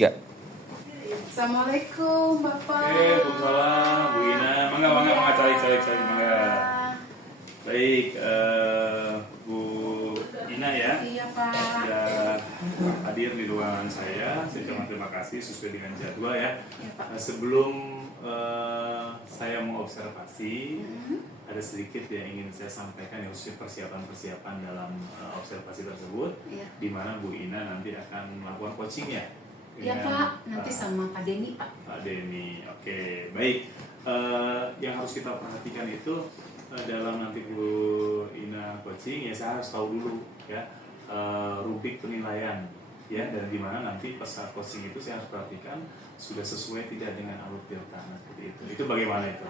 3. Assalamualaikum Bapak. Waalaikumsalam Bu Ina. Mangga cari mangga. Baik, Bu Ina ya. Iya Pak. Sudah hadir di ruangan saya. Saya ucapkan terima kasih sesuai dengan jadwal ya. Iya Pak. Sebelum saya mengobservasi, ada sedikit yang ingin saya sampaikan ya, khususnya persiapan dalam observasi tersebut, Iya. di mana Bu Ina nanti akan melakukan coaching ya. Iya Pak, nanti sama Pak Denny Pak. Pak Denny, oke, baik. Yang harus kita perhatikan itu dalam nanti Bu Ina coaching ya, saya harus tahu dulu ya rubrik penilaian ya, dan di mana nanti pas saat coaching itu saya harus perhatikan sudah sesuai tidak dengan alur delta seperti itu. Itu bagaimana itu?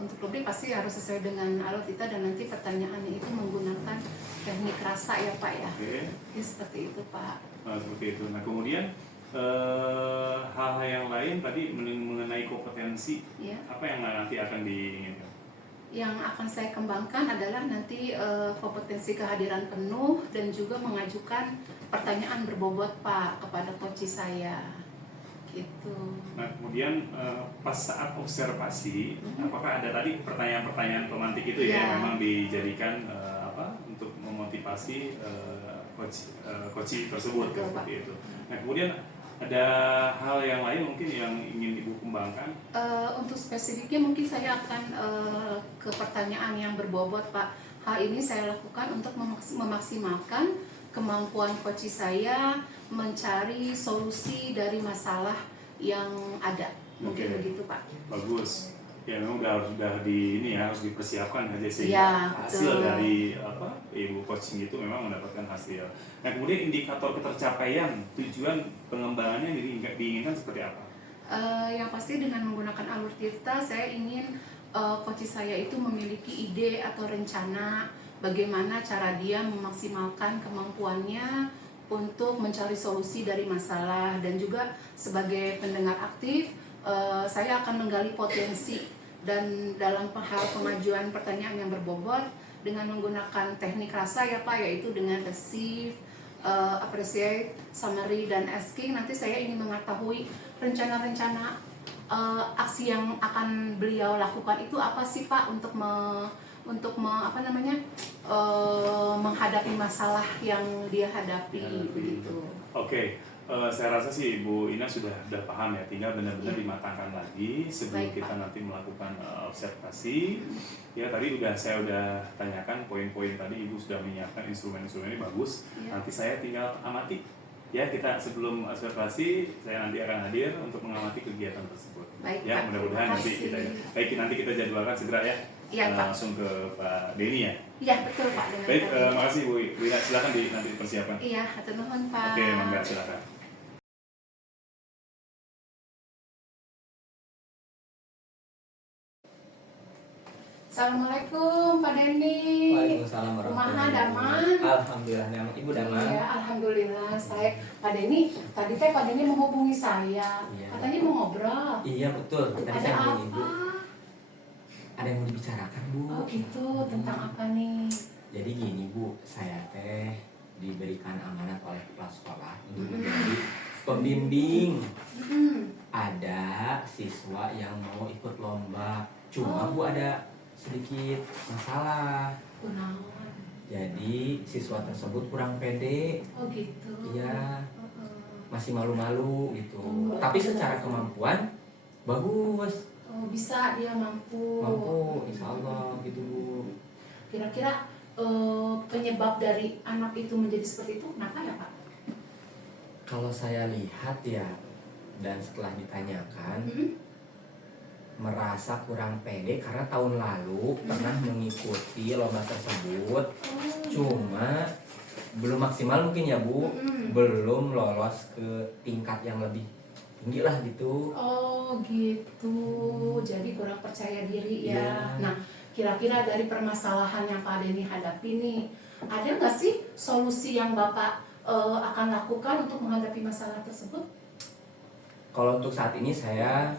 Untuk rubrik pasti harus sesuai dengan alur kita, dan nanti pertanyaannya itu menggunakan teknik rasa ya Pak ya. Oke. Ya, seperti itu Pak. Seperti itu. Nah kemudian hal-hal yang lain tadi mengenai kompetensi, Ya. apa yang nanti akan diinginkan? Yang akan saya kembangkan adalah nanti kompetensi kehadiran penuh dan juga mengajukan pertanyaan berbobot Pak kepada coach saya. Gitu. Nah kemudian pas saat observasi, apakah ada tadi pertanyaan-pertanyaan pemantik itu ya, Ya. memang dijadikan untuk memotivasi coach tersebut Betul, seperti itu. Nah kemudian ada hal yang lain mungkin yang ingin Ibu kembangkan? Untuk spesifiknya mungkin saya akan ke pertanyaan yang berbobot Pak. Hal ini saya lakukan untuk memaksimalkan kemampuan coach saya mencari solusi dari masalah yang ada. Mungkin Oke. begitu Pak. Bagus. Ya memang udah harus dipersiapkan aja sehingga Ya, hasil betul. dari Ibu coaching itu memang mendapatkan hasil. Nah kemudian indikator ketercapaian tujuan pengembangannya diinginkan seperti apa? Yang pasti dengan menggunakan alur tirta, saya ingin coach saya itu memiliki ide atau rencana bagaimana cara dia memaksimalkan kemampuannya untuk mencari solusi dari masalah, dan juga sebagai pendengar aktif saya akan menggali potensi dan dalam hal pengajuan pertanyaan yang berbobot dengan menggunakan teknik rasa ya Pak, yaitu dengan receive, appreciate, summary, dan asking. Nanti saya ingin mengetahui rencana-rencana aksi yang akan beliau lakukan itu apa sih Pak untuk menghadapi masalah yang dia hadapi begitu. Oke, saya rasa sih Bu Ina sudah paham ya, tinggal benar-benar Ya. dimatangkan lagi sebelum Baik, kita Pak. nanti melakukan observasi. Ya tadi saya udah tanyakan poin-poin tadi, Ibu sudah menyiapkan instrumen-instrumennya bagus. Ya. Nanti saya tinggal amati. Ya kita sebelum observasi saya nanti akan hadir untuk mengamati kegiatan tersebut. Baik, Ya Pak. mudah-mudahan Terima nanti kasih. nanti kita jadwalkan segera ya. Iya, Pak. Langsung ke Pak Denny ya. Iya betul Pak. Dengan Baik, tadi. makasih Bu Ina, silakan nanti dipersiapkan. Iya, hatur nuhun Pak. Oke, mangga silakan. Assalamualaikum Pak Denny. Waalaikumsalam warahmatullahi Daman. wabarakatuh. Alhamdulillah, nyaman. Ibu Daman. Iya, alhamdulillah. Saya Pak Denny, tadi Pak Denny menghubungi saya. Iya. Katanya mau ngobrol. Iya betul. Tadi Ada saya apa? hubungi Ibu. Ada yang mau dibicarakan Bu. Oh gitu, tentang apa nih? Jadi gini Bu, saya teh diberikan amanat oleh kepala sekolah untuk menjadi pembimbing. Ada siswa yang mau ikut lomba, cuma Bu ada sedikit masalah. Kunaon. Jadi siswa tersebut kurang pede. Oh gitu. Iya, Heeh. masih malu-malu gitu. Oh, Tapi iya. secara kemampuan bagus, Oh, bisa dia mampu. mampu, insya Allah gitu Bu. Kira-kira penyebab dari anak itu menjadi seperti itu kenapa ya Pak? Kalau saya lihat ya, dan setelah ditanyakan, merasa kurang pede karena tahun lalu pernah mengikuti lomba tersebut, cuma belum maksimal mungkin ya Bu, belum lolos ke tingkat yang lebih tinggi lah gitu. Oh gitu, jadi kurang percaya diri ya. Iya. Nah, kira-kira dari permasalahan yang Pak Denny hadapi nih, ada nggak sih solusi yang Bapak akan lakukan untuk menghadapi masalah tersebut? Kalau untuk saat ini saya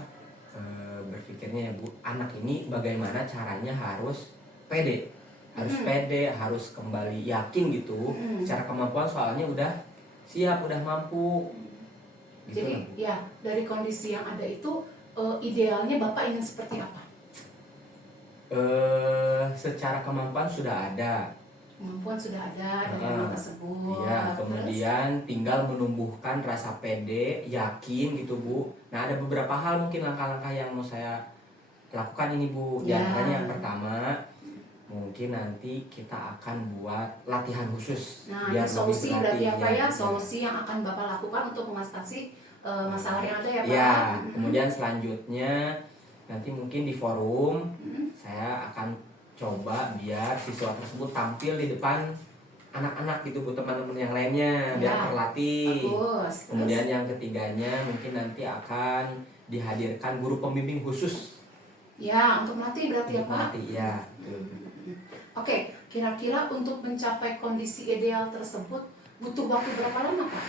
berpikirnya ya Bu, anak ini bagaimana caranya harus pede, harus kembali yakin gitu, secara kemampuan soalnya udah siap, udah mampu. Gitu Jadi lah, Bu. ya dari kondisi yang ada itu idealnya Bapak ingin seperti apa? Secara kemampuan sudah ada. Kemampuan sudah ada dari Ah, anak tersebut. Iya, Terus, kemudian tinggal menumbuhkan rasa pede, yakin gitu Bu. Nah ada beberapa hal mungkin langkah-langkah yang mau saya lakukan ini Bu. Di Ya. antaranya yang pertama, mungkin nanti kita akan buat latihan khusus nah biar ini solusi lebih berarti berlatih apa ya? ya. Solusi yang akan Bapak lakukan untuk mengatasi masalah yang ada ya Pak? Ya, kemudian selanjutnya nanti mungkin di forum saya akan coba biar siswa tersebut tampil di depan anak-anak gitu Bu, teman-teman yang lainnya biar Ya. terlatih. Bagus. Kemudian yang ketiganya mungkin nanti akan dihadirkan guru pembimbing khusus Ya, untuk melatih berarti ya untuk Pak? melatih ya. Betul. Oke, kira-kira untuk mencapai kondisi ideal tersebut butuh waktu berapa lama Pak?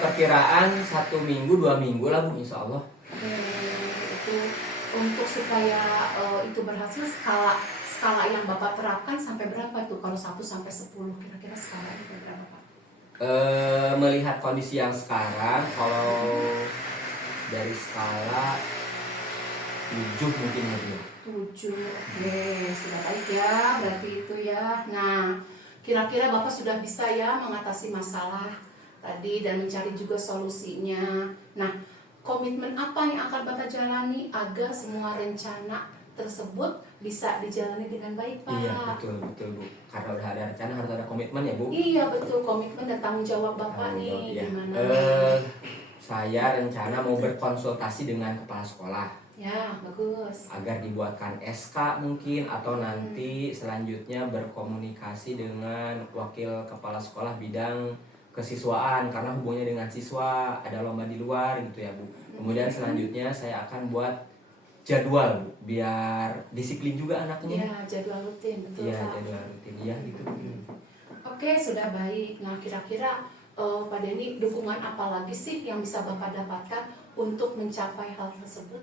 Perkiraan 1 minggu 2 minggu lah Bu, insya Allah. Itu untuk supaya itu berhasil skala yang Bapak terapkan sampai berapa itu? Kalau 1 sampai 10 kira-kira skala itu berapa Pak? Melihat kondisi yang sekarang, kalau dari skala 7 mungkin lebih. 7, oke, sudah baik ya, berarti itu ya. Nah, kira-kira Bapak sudah bisa ya mengatasi masalah tadi dan mencari juga solusinya. Nah, komitmen apa yang akan Bapak jalani agar semua rencana tersebut bisa dijalani dengan baik, Pak? Iya, betul Bu. Karena udah ada rencana harus ada komitmen ya Bu. Iya, betul, komitmen dan tanggung jawab Bapak Tanggung jawab, nih, iya. gimana? Saya rencana mau berkonsultasi dengan kepala sekolah Ya, bagus. agar dibuatkan SK mungkin, atau nanti selanjutnya berkomunikasi dengan wakil kepala sekolah bidang kesiswaan karena hubungannya dengan siswa, ada lomba di luar gitu ya Bu. Kemudian selanjutnya saya akan buat jadwal Bu, biar disiplin juga anaknya. Ya, jadwal rutin, betul Iya, Pak. jadwal rutin ya gitu. Oke, sudah baik. Nah, kira-kira Pak Denny, dukungan apa lagi sih yang bisa Bapak dapatkan untuk mencapai hal tersebut?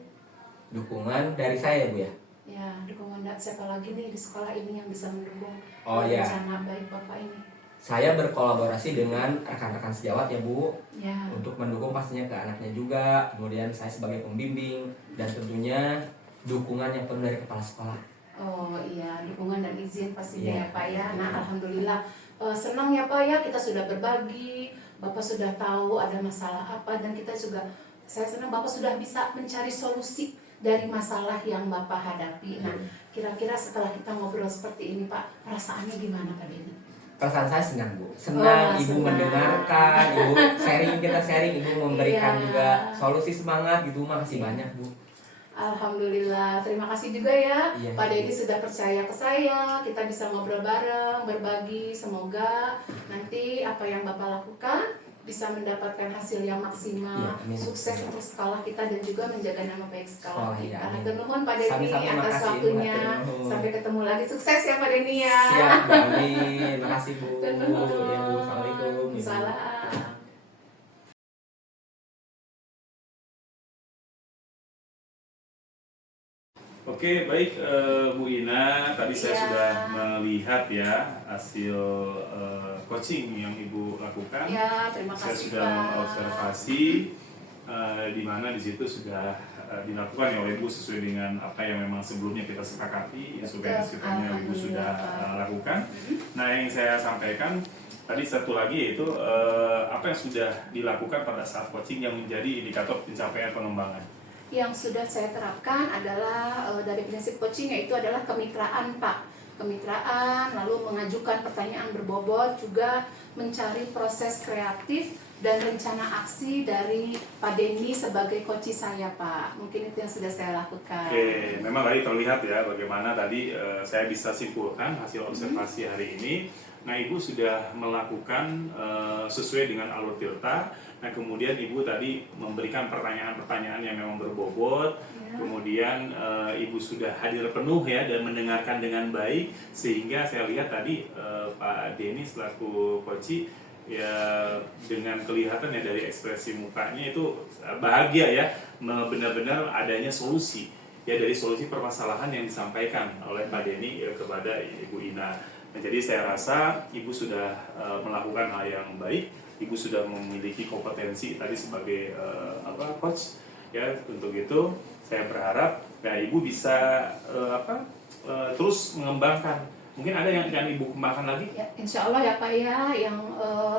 Dukungan dari saya Bu ya. Ya, dukungan siapa lagi nih di sekolah ini yang bisa mendukung Oh, iya. rencana baik Bapak ini? Saya berkolaborasi dengan rekan-rekan sejawat ya Bu, Ya, untuk mendukung pastinya ke anaknya juga. Kemudian saya sebagai pembimbing dan tentunya dukungan yang penuh dari kepala sekolah. oh iya, dukungan dan izin pastinya Iya. ya Pak ya. Nah, alhamdulillah senang ya Pak ya, kita sudah berbagi, Bapak sudah tahu ada masalah apa, dan kita juga, saya senang Bapak sudah bisa mencari solusi dari masalah yang Bapak hadapi. Nah, kira-kira setelah kita ngobrol seperti ini Pak, perasaannya gimana Pak Denny? Perasaan saya senang Bu, senang Oh, Ibu senang. mendengarkan, Ibu kita sharing, Ibu memberikan Iya. juga solusi semangat gitu. Makasih banyak Bu. Alhamdulillah, terima kasih juga ya Iya. Pak Denny sudah percaya ke saya. Kita bisa ngobrol bareng, berbagi. Semoga nanti apa yang Bapak lakukan bisa mendapatkan hasil yang maksimal, Iya, amin. sukses untuk sekolah kita dan juga menjaga nama baik sekolah Sekolah, iya, kita. amin. Hatur nuhun Pak Denny Sami-sami, atas makasih, Ibu. waktunya. Hatur nuhun. Sampai ketemu lagi, sukses ya Pak Denny ya. Siap Bu, amin. Makasih Bu. Hatur nuhun. Ya Bu, assalamualaikum. Ibu. Salam. Oke, baik Bu Ina, tadi saya Iya. sudah melihat ya hasil coaching yang Ibu lakukan. Ya, terima Saya kasih sudah Pak. mengobservasi di mana di situ sudah dilakukan ya oleh Ibu sesuai dengan apa yang memang sebelumnya kita sepakati, instrumen-instrumennya Ibu sudah lakukan. Nah, yang saya sampaikan tadi satu lagi yaitu apa yang sudah dilakukan pada saat coaching yang menjadi indikator pencapaian pengembangan. Yang sudah saya terapkan adalah dari prinsip coaching, yaitu adalah kemitraan Pak. Kemitraan, lalu mengajukan pertanyaan berbobot, juga mencari proses kreatif dan rencana aksi dari Pak Denny sebagai coach saya Pak. Mungkin itu yang sudah saya lakukan. Oke, memang tadi terlihat ya bagaimana tadi saya bisa simpulkan hasil observasi hari ini. Nah, Ibu sudah melakukan sesuai dengan alur Tirta. Nah, kemudian Ibu tadi memberikan pertanyaan-pertanyaan yang memang berbobot. Ya. Kemudian Ibu sudah hadir penuh ya dan mendengarkan dengan baik, sehingga saya lihat tadi Pak Denny selaku coach ya dengan kelihatan ya dari ekspresi mukanya itu bahagia ya, benar-benar adanya solusi ya dari solusi permasalahan yang disampaikan oleh Pak Denny kepada Ibu Ina. Nah, jadi saya rasa Ibu sudah melakukan hal yang baik. Ibu sudah memiliki kompetensi tadi sebagai coach ya. Untuk itu saya berharap ya Ibu bisa terus mengembangkan. Mungkin ada yang Ibu kembangkan lagi? Ya, insya Allah ya Pak ya, yang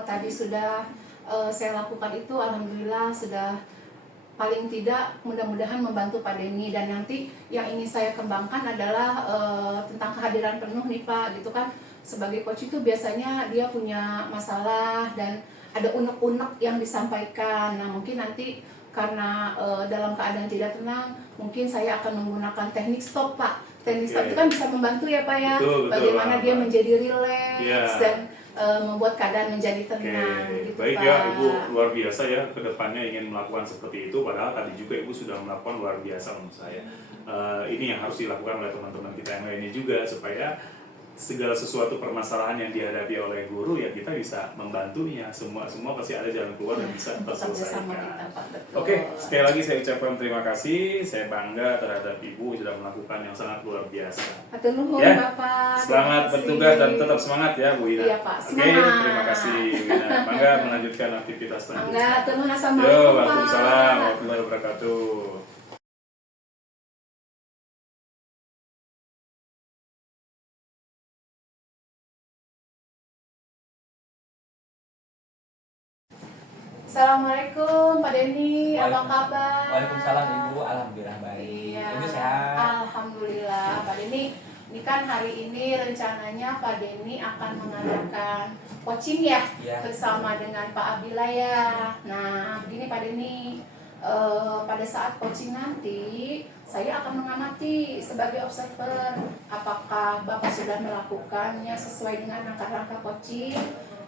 tadi sudah saya lakukan itu alhamdulillah sudah paling tidak mudah-mudahan membantu Pak Denny. Dan nanti yang ingin saya kembangkan adalah tentang kehadiran penuh nih Pak, gitu kan. Sebagai coach itu biasanya dia punya masalah dan ada unek-unek yang disampaikan. Nah mungkin nanti karena dalam keadaan tidak tenang, mungkin saya akan menggunakan teknik stop Pak. Teknik stop itu kan bisa membantu ya Pak ya, betul, bagaimana Pak. dia menjadi relax dan membuat keadaan menjadi tenang. Gitu, baik Pak. ya Ibu, luar biasa ya, kedepannya ingin melakukan seperti itu. Padahal tadi juga Ibu sudah melakukan luar biasa menurut saya. Ini yang harus dilakukan oleh teman-teman kita yang lainnya juga, supaya segala sesuatu permasalahan yang dihadapi oleh guru ya kita bisa membantunya. Semua pasti ada jalan keluar dan bisa terselesaikan. Oke, sekali lagi saya ucapkan terima kasih. Saya bangga terhadap Ibu sudah melakukan yang sangat luar biasa. Hatur nuhun Ya, Bapak. selamat bertugas dan tetap semangat ya Bu Ina. Iya, Pak. Oke, Semangat. terima kasih Bu Ina. Bangga melanjutkan aktivitas selanjutnya. Bangga, hatur nuhun. Yo, Assalamualaikum Pak. waalaikumsalam warahmatullahi wabarakatuh. Assalamualaikum Pak Denny, apa kabar? Waalaikumsalam Ibu, alhamdulillah baik. Iya. Ibu sehat? Alhamdulillah Pak Denny. Ini kan hari ini rencananya Pak Denny akan mengadakan coaching ya, Iya. bersama dengan Pak Abila ya. Nah, begini Pak Denny, pada saat coaching nanti saya akan mengamati sebagai observer apakah Bapak sudah melakukannya sesuai dengan langkah-langkah coaching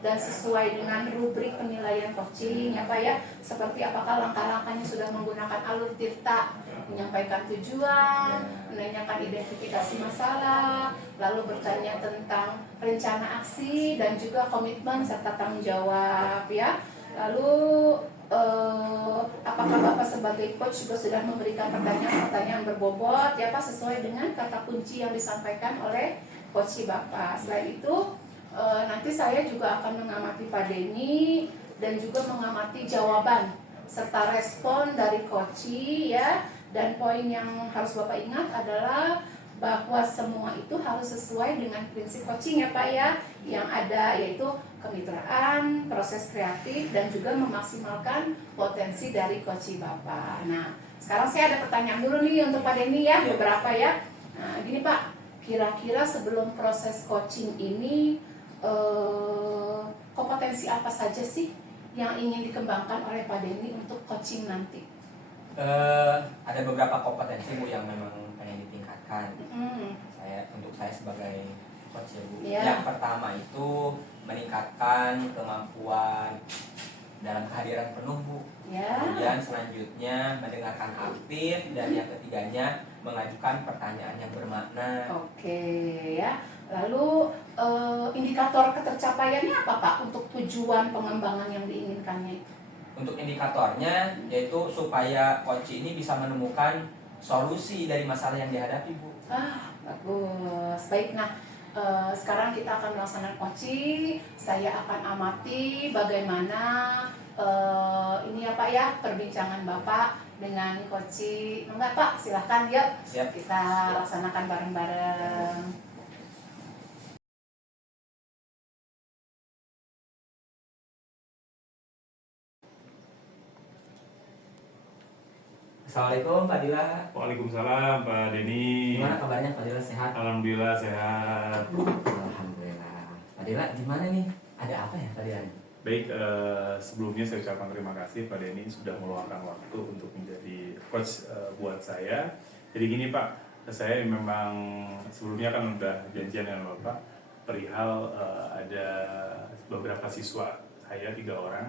dan sesuai dengan rubrik penilaian coaching ya Pak ya, seperti apakah langkah-langkahnya sudah menggunakan alur tirta, menyampaikan tujuan, menanyakan identifikasi masalah, lalu bertanya tentang rencana aksi dan juga komitmen serta tanggung jawab ya. Lalu apakah Bapak sebagai coach juga sudah memberikan pertanyaan-pertanyaan berbobot ya Pak, sesuai dengan kata kunci yang disampaikan oleh coach Bapak. Selain itu nanti saya juga akan mengamati Pak Denny dan juga mengamati jawaban serta respon dari coach ya. Dan poin yang harus Bapak ingat adalah bahwa semua itu harus sesuai dengan prinsip coaching ya Pak ya, yang ada yaitu kemitraan, proses kreatif, dan juga memaksimalkan potensi dari coach Bapak. Nah, sekarang saya ada pertanyaan dulu nih untuk Pak Denny ya, beberapa ya. Nah, gini Pak, kira-kira sebelum proses coaching ini kompetensi apa saja sih yang ingin dikembangkan oleh Pak Denny untuk coaching nanti? Ada beberapa kompetensi Bu yang memang pengen ditingkatkan. Untuk saya sebagai coach ya Bu. Yeah. Yang pertama itu meningkatkan kemampuan dalam kehadiran penuh Bu. Yeah. Kemudian selanjutnya mendengarkan aktif, dan yang ketiganya mengajukan pertanyaan yang bermakna. Oke ya. Lalu indikator ketercapaiannya apa Pak untuk tujuan pengembangan yang diinginkannya itu? Untuk indikatornya yaitu supaya coach ini bisa menemukan solusi dari masalah yang dihadapi Bu. Bagus. Baik, nah sekarang kita akan melaksanakan coaching. Saya akan amati bagaimana ini ya Pak ya, perbincangan Bapak dengan coaching. Enggak Pak, silahkan yuk. Siap. Kita laksanakan bareng-bareng. Assalamualaikum Pak Dila. Waalaikumsalam Pak Denny. Gimana kabarnya Pak Dila, sehat? Alhamdulillah sehat. Alhamdulillah. Pak Dila gimana nih? Ada apa ya Pak Dila? Baik, sebelumnya saya ucapkan terima kasih Pak Denny sudah meluangkan waktu untuk menjadi coach buat saya. Jadi gini Pak, saya memang sebelumnya kan udah janjian dengan Bapak perihal ada beberapa siswa saya 3 orang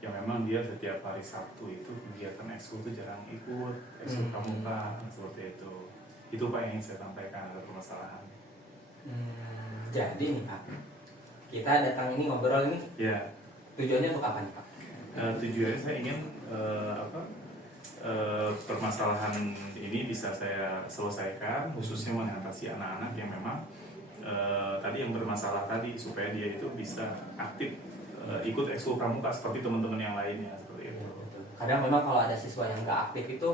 yang memang dia setiap hari Sabtu itu kegiatan ekskul itu jarang ikut, ekskul pramuka seperti itu. Itu Pak yang ingin saya sampaikan, ada permasalahan. Jadi nih Pak, kita datang ini ngobrol ini. Ya. Tujuannya untuk apa nih Pak? Tujuannya saya ingin permasalahan ini bisa saya selesaikan, khususnya mengatasi anak-anak yang memang tadi yang bermasalah tadi supaya dia itu bisa aktif ikut ekskul pramuka seperti teman-teman yang lainnya seperti itu. Kadang memang kalau ada siswa yang nggak aktif itu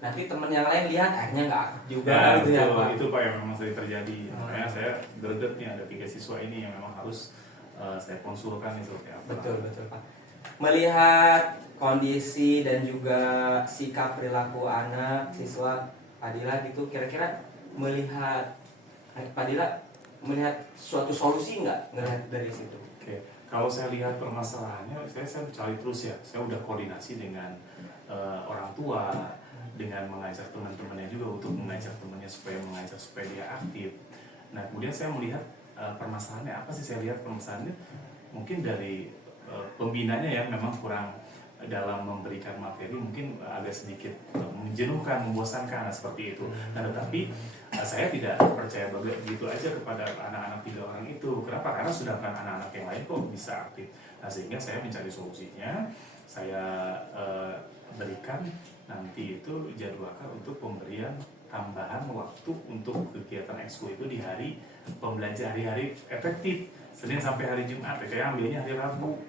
nanti teman yang lain lihat akhirnya nggak aktif juga Nah, gitu ya betul, Pak. itu Pak yang memang sering terjadi. Makanya saya greget nih ada 3 siswa ini yang memang harus saya konsulkan nih seperti apa. Betul Pak. Melihat kondisi dan juga sikap perilaku anak siswa Padilla gitu, kira-kira melihat Padilla melihat suatu solusi nggak ngelihat dari situ? Oke, kalau saya lihat permasalahannya, saya cari terus ya. Saya udah koordinasi dengan orang tua, dengan mengajak teman-temannya juga untuk mengajak temannya supaya dia aktif. Nah, kemudian saya melihat permasalahannya apa sih? Saya lihat permasalahannya mungkin dari pembinanya ya memang kurang dalam memberikan materi, mungkin agak sedikit menjenuhkan, membosankan seperti itu. Nah, tetapi saya tidak percaya begitu aja kepada anak-anak 3 orang itu. Kenapa? Karena sedangkan anak-anak yang lain kok bisa aktif. Nah, sehingga saya mencari solusinya. Saya berikan nanti itu jadwalkan untuk pemberian tambahan waktu untuk kegiatan ekskul itu di hari pembelajaran, hari-hari efektif, Senin sampai hari Jumat. Saya ambilnya hari Rabu.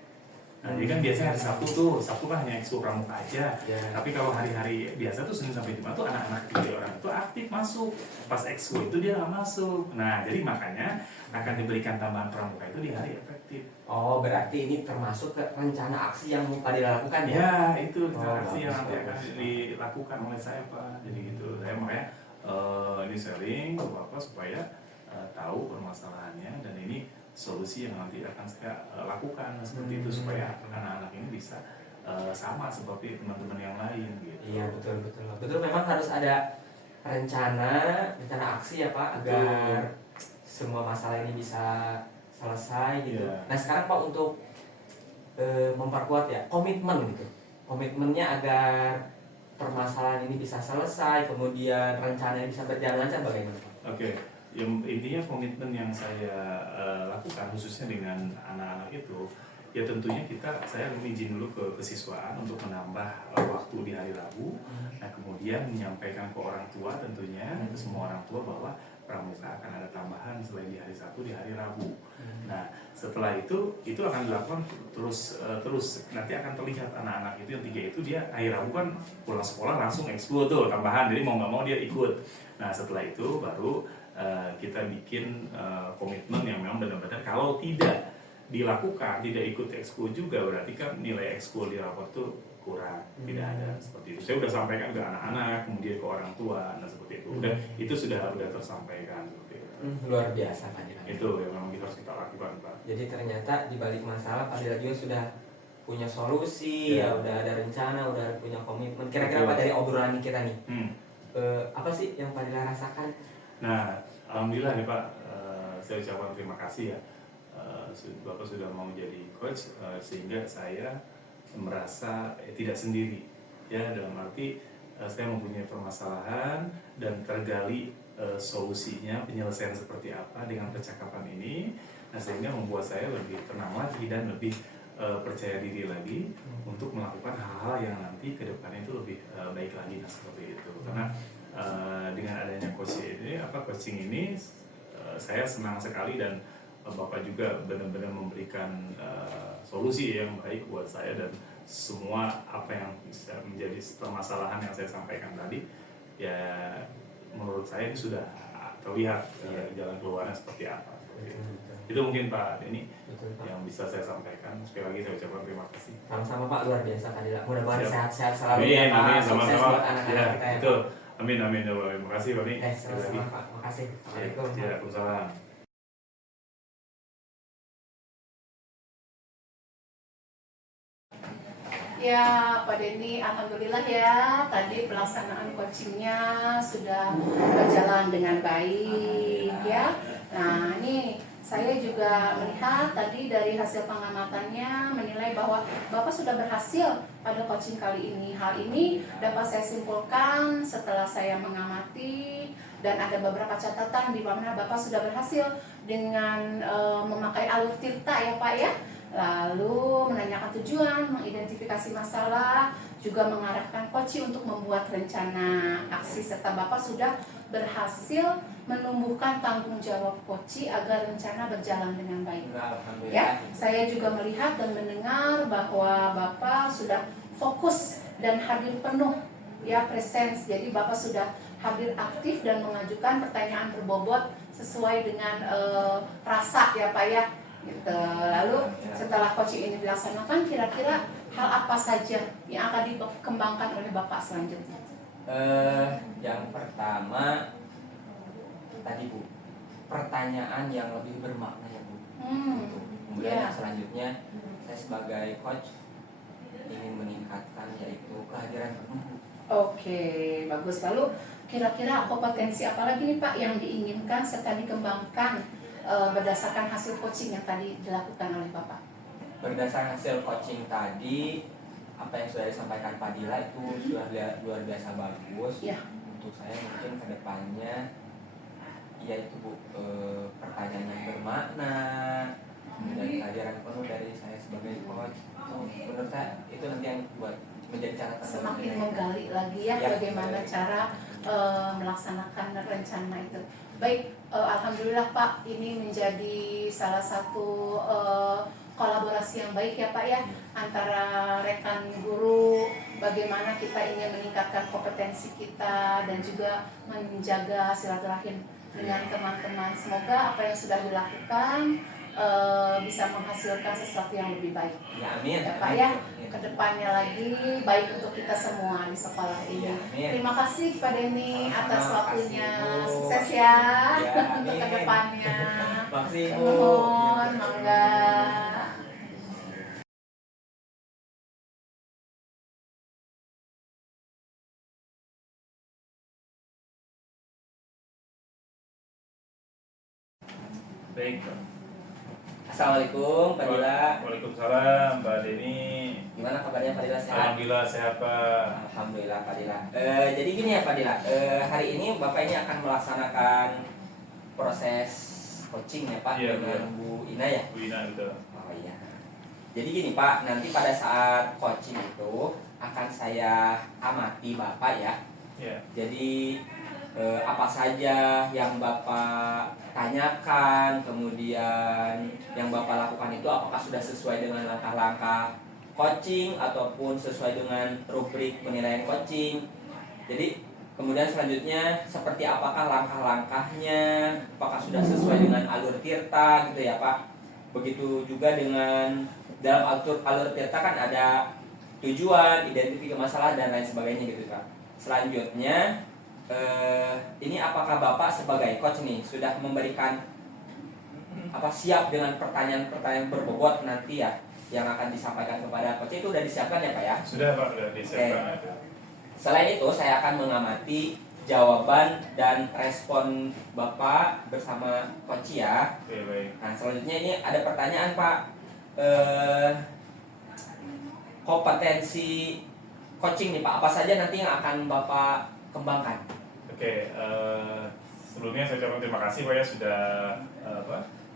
Nah, jadi kan biasanya hari Sabtu kan hanya ekskul pramuka aja. Tapi kalau hari-hari biasa tuh Senin sampai Jumat tuh anak-anak 3 orang itu aktif masuk. Pas ekskul itu dia nggak masuk. Nah, jadi makanya akan diberikan tambahan pramuka itu di hari efektif. Oh, berarti ini termasuk ke rencana aksi yang mau Padilla lakukan ya? Ya, itu aksi yang nanti bagus. akan dilakukan oleh saya Pak. Jadi gitu. Saya makanya ini sharing ke Bapak supaya tahu permasalahannya dan ini solusi yang nanti akan saya lakukan seperti itu supaya anak-anak ini bisa sama seperti teman-teman yang lain gitu. Iya, betul memang harus ada rencana aksi ya Pak agar semua masalah ini bisa selesai gitu. Iya. Nah, sekarang Pak untuk memperkuat ya komitmen gitu. Komitmennya agar permasalahan ini bisa selesai, kemudian rencananya bisa berjalan lancar bagaimana Pak? Oke. Yang intinya komitmen yang saya lakukan khususnya dengan anak-anak itu ya tentunya saya izin dulu ke kesiswaan untuk menambah waktu di hari Rabu. Nah, kemudian menyampaikan ke orang tua tentunya ke semua orang tua bahwa pramuka akan ada tambahan selain di hari Sabtu di hari Rabu. Nah, setelah itu akan dilakukan terus nanti akan terlihat anak-anak itu yang 3 itu dia hari Rabu kan pulang sekolah langsung ekskul tuh tambahan, jadi mau nggak mau dia ikut. Nah, setelah itu baru kita bikin komitmen yang memang benar-benar kalau tidak dilakukan, tidak ikut ekskul juga berarti kan nilai ekskul di rapor tuh kurang, tidak ada seperti itu. Saya udah sampaikan ke anak-anak, kemudian ke orang tua, nah seperti itu. Itu sudah tersampaikan seperti itu. Luar biasa Pak. Itu yang memang harus kita lakukan Pak. Jadi ternyata di balik masalah Padilla juga sudah punya solusi, ya udah ada rencana, udah punya komitmen. Kira-kira Pak dari obrolan kita nih, apa sih yang Padilla rasakan? Nah, alhamdulillah nih Pak, saya ucapkan terima kasih ya. Bapak sudah mau menjadi coach sehingga saya merasa tidak sendiri ya, dalam arti saya mempunyai permasalahan dan tergali solusinya, penyelesaian seperti apa dengan percakapan ini. Nah, sehingga membuat saya lebih tenang lagi dan lebih percaya diri lagi untuk melakukan hal-hal yang nanti ke depannya itu lebih baik lagi. Nah, seperti itu. Karena dengan adanya coaching ini saya senang sekali dan Bapak juga benar-benar memberikan solusi yang baik buat saya dan semua apa yang bisa menjadi permasalahan yang saya sampaikan tadi ya menurut saya ini sudah terlihat jalan keluarnya seperti apa. Itu mungkin Pak Denny yang bisa saya sampaikan. Sekali lagi saya ucapkan terima kasih. Sama-sama Pak, luar biasa Padilla. Mudah-mudahan sehat-sehat selalu ya Pak. Amin, Sama-sama. buat anak-anak kita ya. Itu. Amin. Terima kasih Pak Denny. Sama-sama Pak. Makasih. Assalamualaikum. Waalaikumsalam. Ya, Pak Denny, alhamdulillah ya, tadi pelaksanaan coachingnya sudah berjalan dengan baik ya. Nah, ini saya juga melihat tadi dari hasil pengamatannya menilai bahwa Bapak sudah berhasil pada coaching kali ini. Hal ini dapat saya simpulkan setelah saya mengamati dan ada beberapa catatan di mana Bapak sudah berhasil dengan memakai alur tirta ya Pak ya. Lalu menanyakan tujuan, mengidentifikasi masalah, juga mengarahkan coach untuk membuat rencana aksi, serta Bapak sudah berhasil menumbuhkan tanggung jawab coach agar rencana berjalan dengan baik. Alhamdulillah. Ya, saya juga melihat dan mendengar bahwa Bapak sudah fokus dan hadir penuh, ya, presence. Jadi Bapak sudah hadir aktif dan mengajukan pertanyaan berbobot sesuai dengan rasa, ya Pak ya. Gitu. Lalu setelah coaching ini dilaksanakan, kira-kira hal apa saja yang akan dikembangkan oleh Bapak selanjutnya? Yang pertama tadi Bu, pertanyaan yang lebih bermakna ya Bu. Gitu. Kemudian Ya. yang selanjutnya saya sebagai coach ingin meningkatkan yaitu kehadiran penuh. Oke, bagus. Lalu kira-kira kompetensi apa lagi nih Pak yang diinginkan serta dikembangkan berdasarkan hasil coaching yang tadi dilakukan oleh Bapak? Berdasarkan hasil coaching tadi, apa yang sudah disampaikan Pak Dila itu sudah luar biasa bagus. Ya. Untuk saya mungkin kedepannya yaitu Bu, pertanyaan yang bermakna dan kehadiran penuh dari saya sebagai coach itu menurut saya itu nanti yang buat menjadi catatan Semakin menggali lagi ya, bagaimana cara melaksanakan rencana itu. Baik, alhamdulillah Pak, ini menjadi salah satu kolaborasi yang baik ya Pak ya, antara rekan guru, bagaimana kita ingin meningkatkan kompetensi kita dan juga menjaga silaturahim dengan teman-teman. Semoga apa yang sudah dilakukan bisa menghasilkan sesuatu yang lebih baik. Ya, amin. Ya Pak ya, kedepannya lagi baik untuk kita semua di sekolah ini. Ya, Terima kasih Pak Denny atas waktunya. Bu. Sukses ya, Ya, untuk amin. kedepannya. Makasih Bu. Mohon, mangga. Baik. Assalamualaikum Pak Dila. Waalaikumsalam Mbak Denny. Gimana kabarnya Pak Dila, sehat? Alhamdulillah sehat Pak. Alhamdulillah Pak Dila. Jadi gini ya Pak Dila, hari ini Bapak ini akan melaksanakan proses coaching ya Pak, Iya, dengan iya. Bu Ina ya? Bu Ina gitu. Oh iya. Jadi gini Pak, nanti pada saat coaching itu akan saya amati Bapak ya. Ya. Jadi apa saja yang Bapak tanyakan, kemudian yang Bapak lakukan itu apakah sudah sesuai dengan langkah-langkah coaching ataupun sesuai dengan rubrik penilaian coaching. Jadi kemudian selanjutnya seperti apakah langkah-langkahnya, apakah sudah sesuai dengan alur tirta gitu ya Pak. Begitu juga dengan dalam alur tirta kan ada tujuan, identifikasi masalah dan lain sebagainya gitu Pak. Selanjutnya ini apakah Bapak sebagai coach nih sudah memberikan siap dengan pertanyaan-pertanyaan berbobot nanti ya yang akan disampaikan kepada coach, itu udah disiapkan ya Pak ya? Sudah Pak, sudah disiapkan. Oke. Selain itu saya akan mengamati jawaban dan respon Bapak bersama coach ya. Oke, baik. Nah selanjutnya ini ada pertanyaan Pak, kompetensi coaching nih Pak, apa saja nanti yang akan Bapak kembangkan? Oke, sebelumnya saya ucapkan terima kasih Pak ya sudah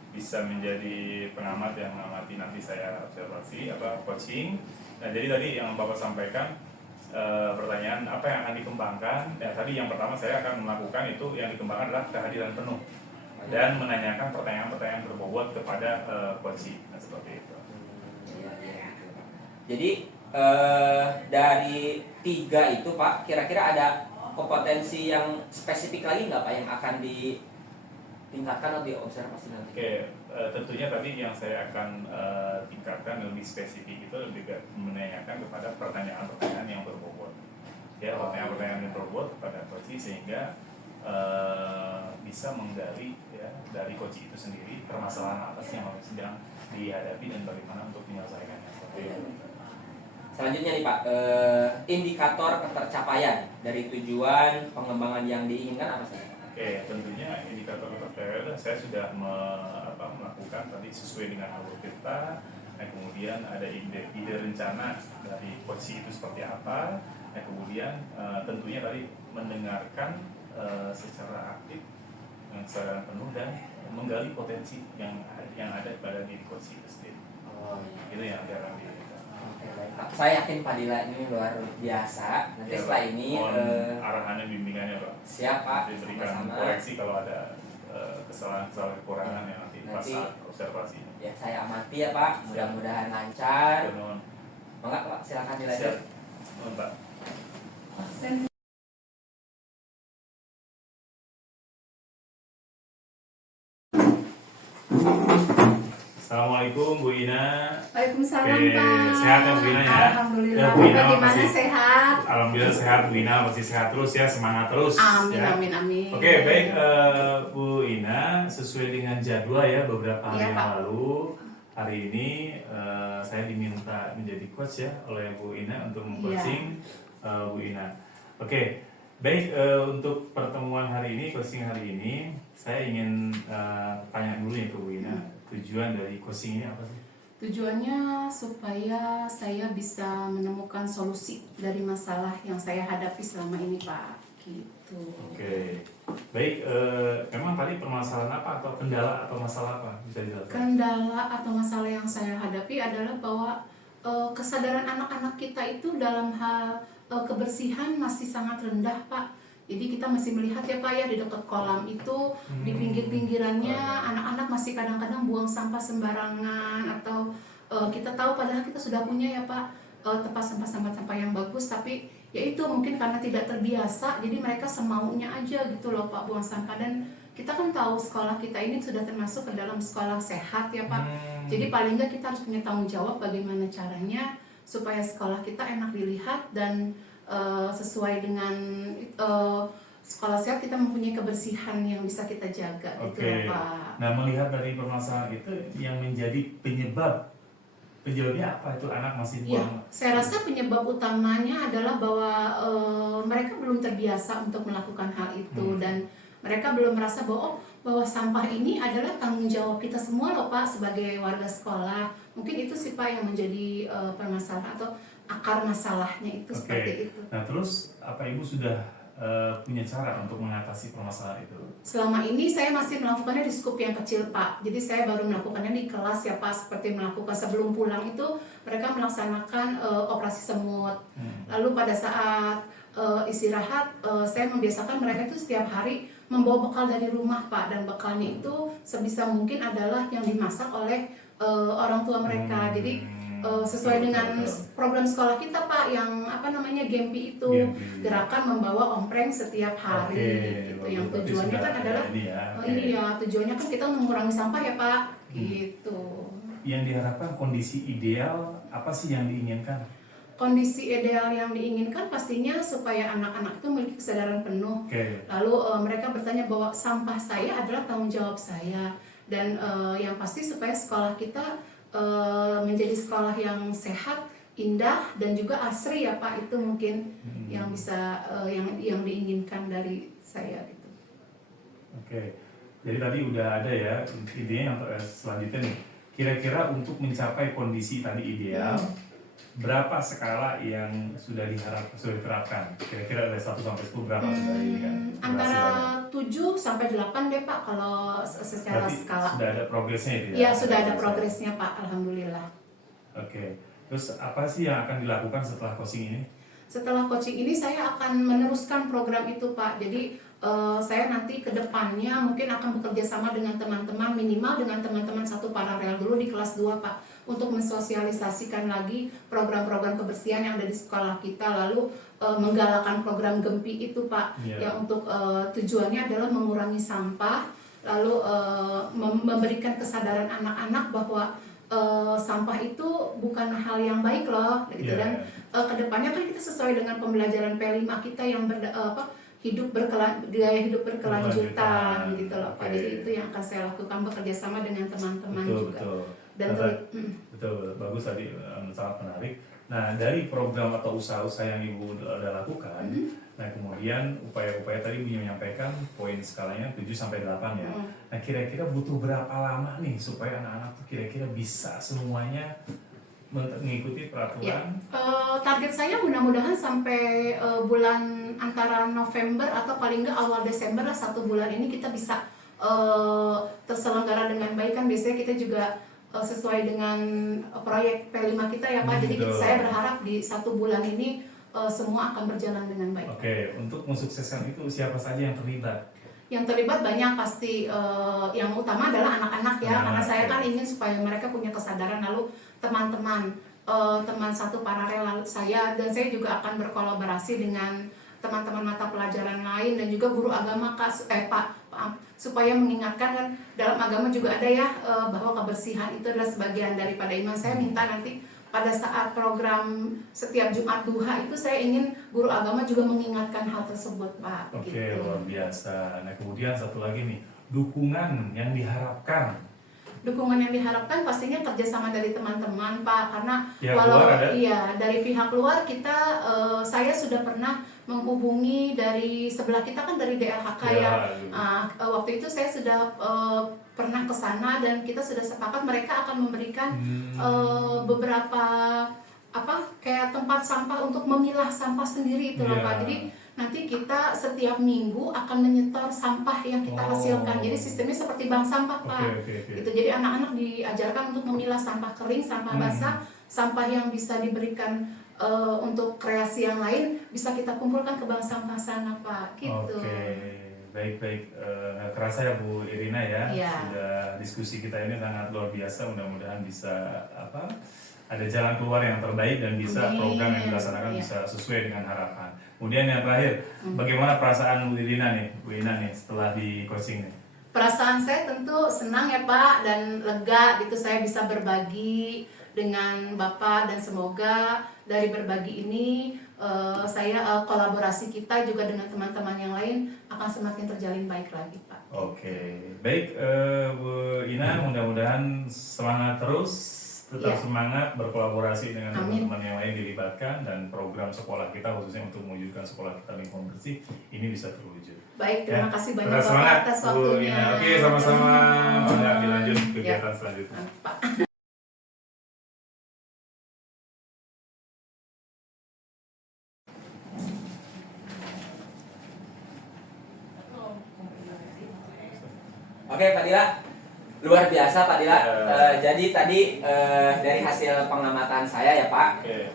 bisa menjadi pengamat yang mengamati nanti saya observasi coaching. Nah jadi tadi yang Bapak sampaikan pertanyaan apa yang akan dikembangkan. Ya tadi yang pertama saya akan melakukan itu yang dikembangkan adalah kehadiran penuh dan menanyakan pertanyaan-pertanyaan berbobot kepada coaching. Nah seperti itu. Jadi dari 3 itu Pak, kira-kira ada kompetensi yang spesifik lagi nggak Pak yang akan ditingkatkan atau diobservasi nanti? Oke, tentunya tadi yang saya akan tingkatkan lebih spesifik itu lebih menanyakan kepada pertanyaan-pertanyaan yang berbobot. Ya, pertanyaan-pertanyaan yang berbobot kepada coach sehingga bisa menggali ya dari coach itu sendiri permasalahan apa sih yang sedang dihadapi dan bagaimana untuk menyelesaikannya. Seperti itu. Selanjutnya nih Pak, indikator ketercapaian dari tujuan pengembangan yang diinginkan apa saja? Oke, tentunya indikator ketercapaian saya sudah melakukan tadi sesuai dengan alur kita. Nah, kemudian ada ide rencana dari coach itu seperti apa. Nah, kemudian tentunya tadi mendengarkan secara aktif secara penuh dan menggali potensi yang ada pada diri coach itu sendiri. Oh iya. Itu yang akan Oke, baik, Pak. Saya yakin Pak Dila ini luar biasa. Nanti Ya, setelah Pak. ini Mohon arahannya, bimbingannya, Pak. siap Pak, Diberikan sama-sama. koreksi kalau ada kesalahan-kesalahan kekurangan yang nanti pas Nanti. saat observasi. Ya saya amati ya Pak. Mudah-mudahan lancar. Mohon. Enggak Pak, silakan Siap. dilanjut. Mohon, Pak. Assalamualaikum Bu Ina. Waalaikumsalam Oke, Pak. sehat ya, Bu Ina, ya? Alhamdulillah. Ya, Bu Ina, Bagaimana makasih. sehat? Alhamdulillah sehat Bu Ina, masih sehat terus ya, semangat terus. Amin, ya. amin, amin. Oke, baik Bu Ina, sesuai dengan jadwal ya beberapa hari Iya, yang Pak. lalu, hari ini saya diminta menjadi coach ya oleh Bu Ina untuk meng-coaching Bu Ina. Oke, baik, untuk pertemuan hari ini, coaching hari ini, saya ingin tanya dulu ya ke Bu Ina, tujuan dari coaching ini apa sih? Tujuannya supaya saya bisa menemukan solusi dari masalah yang saya hadapi selama ini, Pak. Gitu. Oke, baik, memang tadi permasalahan apa atau kendala atau masalah apa bisa dijelaskan? Kendala atau masalah yang saya hadapi adalah bahwa kesadaran anak-anak kita itu dalam hal kebersihan masih sangat rendah, Pak. Jadi kita masih melihat ya Pak ya, di dekat kolam itu, di pinggir-pinggirannya anak-anak masih kadang-kadang buang sampah sembarangan, atau kita tahu padahal kita sudah punya ya Pak tempat sampah yang bagus, tapi ya itu mungkin karena tidak terbiasa, jadi mereka semaunya aja gitu loh Pak buang sampah. Dan kita kan tahu sekolah kita ini sudah termasuk ke dalam sekolah sehat ya Pak. Jadi paling nggak kita harus punya tanggung jawab bagaimana caranya supaya sekolah kita enak dilihat dan sesuai dengan sekolah sehat, kita mempunyai kebersihan yang bisa kita jaga gitu Oke. loh Pak. Nah, melihat dari permasalahan itu yang menjadi penyebabnya apa itu anak masih Ya, buang? saya rasa penyebab utamanya adalah bahwa mereka belum terbiasa untuk melakukan hal itu, dan mereka belum merasa bahwa sampah ini adalah tanggung jawab kita semua loh Pak sebagai warga sekolah. Mungkin itu sih Pak yang menjadi permasalahan atau akar masalahnya itu. Oke. Seperti itu. Nah, terus apa Ibu sudah punya cara untuk mengatasi permasalahan itu? Selama ini saya masih melakukannya di skup yang kecil Pak. Jadi saya baru melakukannya di kelas ya Pak. Seperti melakukan sebelum pulang itu mereka melaksanakan operasi semut. Lalu pada saat istirahat saya membiasakan mereka itu setiap hari membawa bekal dari rumah Pak. Dan bekalnya itu sebisa mungkin adalah yang dimasak oleh orang tua mereka. Jadi sesuai dengan program sekolah kita Pak yang Gempi itu, gerakan membawa ompreng setiap hari gitu. Yang tujuannya kan adalah tujuannya kan kita mengurangi sampah ya Pak gitu. Yang diharapkan kondisi ideal apa sih yang diinginkan? Kondisi ideal yang diinginkan pastinya supaya anak-anak itu memiliki kesadaran penuh. Lalu mereka bertanya bahwa sampah saya adalah tanggung jawab saya, dan yang pasti supaya sekolah kita menjadi sekolah yang sehat, indah, dan juga asri ya Pak. Itu mungkin yang bisa yang diinginkan dari saya gitu. Oke, jadi tadi udah ada ya intinya untuk selanjutnya nih. Kira-kira untuk mencapai kondisi tadi ideal, berapa skala yang sudah diterapkan? Kira-kira dari 1 sampai 10 berapa sudah kan? Antara 7 sampai 8 deh Pak kalau secara berarti skala. Sudah ada progresnya itu ya? Iya, sudah ada progresnya Pak, alhamdulillah. Oke. Terus apa sih yang akan dilakukan setelah coaching ini? Setelah coaching ini saya akan meneruskan program itu Pak. Jadi saya nanti ke depannya mungkin akan bekerja sama dengan teman-teman, minimal dengan teman-teman satu paralel dulu di kelas 2 Pak, untuk mensosialisasikan lagi program-program kebersihan yang ada di sekolah kita, lalu menggalakkan program Gempi itu Pak, yang untuk tujuannya adalah mengurangi sampah, lalu memberikan kesadaran anak-anak bahwa sampah itu bukan hal yang baik loh gitu. Dan kedepannya kan kita sesuai dengan pembelajaran P5 kita yang gaya hidup berkelanjutan gitu loh Pak. Jadi itu yang akan saya lakukan bekerja sama dengan teman-teman juga. Dan betul, bagus tadi, sangat menarik. Nah, dari program atau usaha-usaha yang Ibu udah lakukan, nah kemudian upaya-upaya tadi Ibu menyampaikan poin skalanya 7 sampai 8 ya. Nah, kira-kira butuh berapa lama nih supaya anak-anak tuh kira-kira bisa semuanya mengikuti peraturan? Target saya mudah-mudahan sampai bulan antara November atau paling nggak awal Desember lah, 1 bulan ini kita bisa terselenggara dengan baik. Kan biasanya kita juga sesuai dengan proyek P5 kita ya Pak. Jadi Betul. saya berharap di 1 bulan ini semua akan berjalan dengan baik. Oke, untuk mensukseskan itu siapa saja yang terlibat? Yang terlibat banyak pasti, yang utama adalah anak-anak ya, karena saya kan ingin supaya mereka punya kesadaran, lalu teman-teman teman satu paralel saya, dan saya juga akan berkolaborasi dengan teman-teman mata pelajaran lain dan juga guru agama Pak, supaya mengingatkan kan dalam agama juga ada ya bahwa kebersihan itu adalah sebagian daripada iman. Saya minta nanti pada saat program setiap Jumat Duha itu saya ingin guru agama juga mengingatkan hal tersebut Pak. Oke, Gitu. luar biasa. Nah kemudian satu lagi nih, dukungan yang diharapkan. Dukungan yang diharapkan pastinya kerjasama dari teman-teman Pak, karena Pihak walau luar ada? iya dari pihak luar kita, saya sudah pernah menghubungi dari sebelah kita kan dari DLHK ya. Waktu itu saya sudah pernah ke sana dan kita sudah sepakat mereka akan memberikan beberapa kayak tempat sampah untuk memilah sampah sendiri itu loh Pak. Jadi nanti kita setiap minggu akan menyetor sampah yang kita hasilkan. Jadi sistemnya seperti bank sampah Pak. Gitu. Jadi anak-anak diajarkan untuk memilah sampah kering, sampah basah, sampah yang bisa diberikan untuk kreasi yang lain bisa kita kumpulkan ke bank sampah sana Pak. Gitu. Oke, baik-baik. Nggak kerasa ya Bu Irina ya, Iya. sudah diskusi kita ini sangat luar biasa. Mudah-mudahan bisa ada jalan keluar yang terbaik dan bisa Amin. program yang dilaksanakan Iya. bisa sesuai dengan harapan. Kemudian yang terakhir, bagaimana perasaan Bu Irina nih, setelah di coaching nih? Perasaan saya tentu senang ya Pak dan lega gitu, saya bisa berbagi dengan Bapak dan semoga dari berbagi ini saya kolaborasi kita juga dengan teman-teman yang lain akan semakin terjalin baik lagi Pak. Oke, baik Bu Ina, mudah-mudahan semangat terus, tetap Iya. semangat berkolaborasi dengan Amin. teman-teman yang lain dilibatkan dan program sekolah kita khususnya untuk mewujudkan sekolah kita lingkungan bersih ini bisa terwujud. Baik, terima kasih banyak tetap Bapak semangat, atas Bu waktunya. Ina. Oke, sama-sama. Mari dilanjut Ya. kegiatan selanjutnya. Pak. Oke Pak Dila, luar biasa Pak Dila. Ya. Jadi tadi dari hasil pengamatan saya ya Pak, Oke.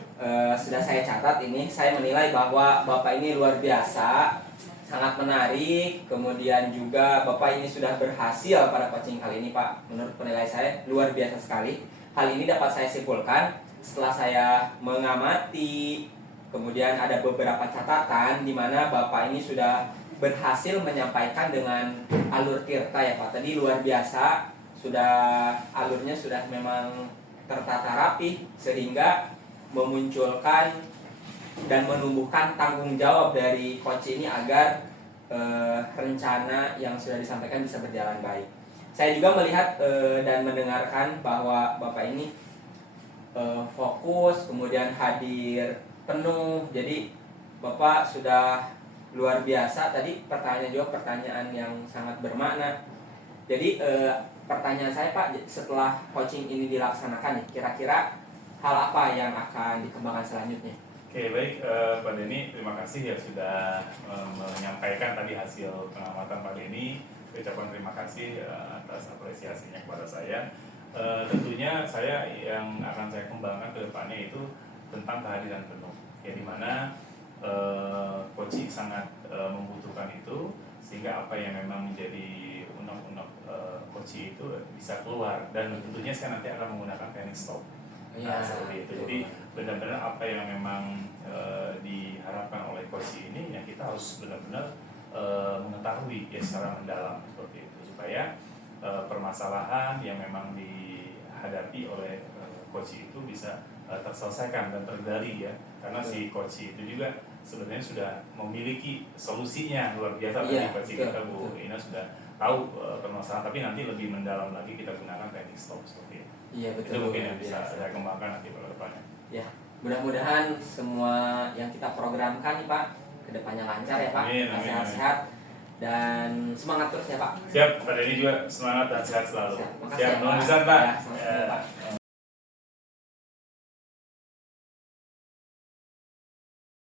sudah saya catat ini, saya menilai bahwa Bapak ini luar biasa, sangat menarik. Kemudian juga Bapak ini sudah berhasil pada coaching kali ini Pak. Menurut penilaian saya luar biasa sekali. Hal ini dapat saya simpulkan setelah saya mengamati, kemudian ada beberapa catatan di mana Bapak ini sudah berhasil menyampaikan dengan alur tirta ya Pak. Tadi luar biasa, sudah alurnya sudah memang tertata rapi sehingga memunculkan dan menumbuhkan tanggung jawab dari coach ini agar rencana yang sudah disampaikan bisa berjalan baik. Saya juga melihat dan mendengarkan bahwa Bapak ini fokus, kemudian hadir penuh. Jadi Bapak sudah luar biasa. Tadi pertanyaan juga pertanyaan yang sangat bermakna. Jadi pertanyaan saya Pak, setelah coaching ini dilaksanakan nih, kira-kira hal apa yang akan dikembangkan selanjutnya? Oke, baik Pak Denny, terima kasih ya sudah menyampaikan tadi hasil pengamatan Pak Denny. Ucapan terima kasih atas apresiasinya kepada saya. Tentunya saya yang akan saya kembangkan ke depannya itu tentang kehadiran penuh, ya dimana coaching sangat membutuhkan itu, sehingga apa yang memang menjadi unek-unek coaching itu bisa keluar, dan tentunya saya nanti akan menggunakan teknik stop. Nah, seperti itu. Jadi benar-benar apa yang memang diharapkan oleh coaching ini, ya kita harus benar-benar mengetahui ya secara mendalam seperti itu, supaya permasalahan yang memang dihadapi oleh coach itu bisa terselesaikan dan tergali ya, karena si coach itu juga sebenarnya sudah memiliki solusinya luar biasa. Tadi coach kita Bu Ina sudah tahu permasalahan, tapi nanti lebih mendalam lagi kita gunakan teknik stop seperti itu. Iya betul. Itu mungkin yang bisa saya kembangkan nanti pada depannya. Ya, mudah-mudahan semua yang kita programkan nih Pak kedepannya lancar ya Pak, sehat-sehat dan semangat terus ya Pak. Siap, Pak Denny juga semangat dan sehat selalu. Siap, makasih Siap, ya, Pak. Pak. Ya, sama-sama, Pak.